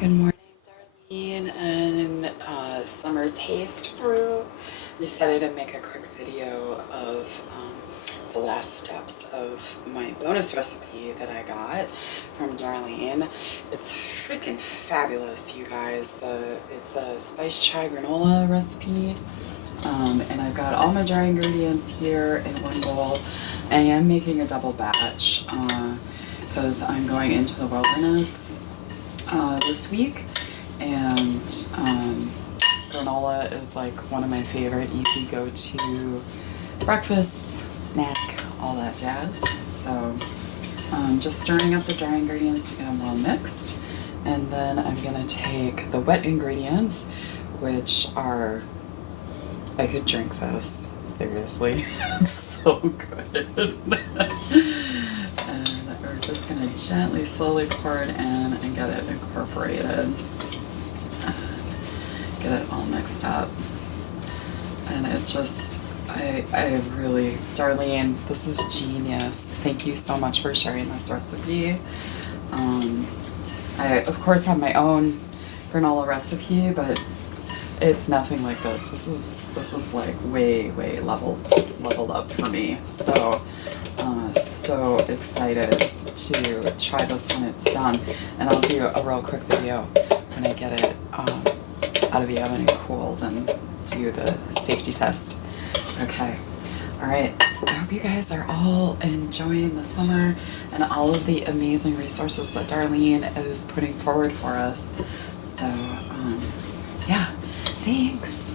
Good morning, Darlene and Summer Taste Brew. Decided to make a quick video of the last steps of my bonus recipe that I got from Darlene. It's freaking fabulous, you guys. It's a spiced chai granola recipe. And I've got all my dry ingredients here in one bowl. I am making a double batch because I'm going into the wilderness this week, and granola is like one of my favorite easy go-to breakfast, snack, all that jazz. So just stirring up the dry ingredients to get them well mixed, and then I'm gonna take the wet ingredients, which are, I could drink this, seriously. It's so good. And we're just gonna gently, slowly pour it in and get it incorporated. Get it all mixed up. And it just, I really, Darlene, this is genius. Thank you so much for sharing this recipe. I, of course, have my own granola recipe, but it's nothing like this. This is like way leveled up for me. So so excited to try this when it's done, and I'll do a real quick video when I get it out of the oven and cooled and do the safety test. Okay. All right. I hope you guys are all enjoying the summer and all of the amazing resources that Darlene is putting forward for us. So yeah. Thanks.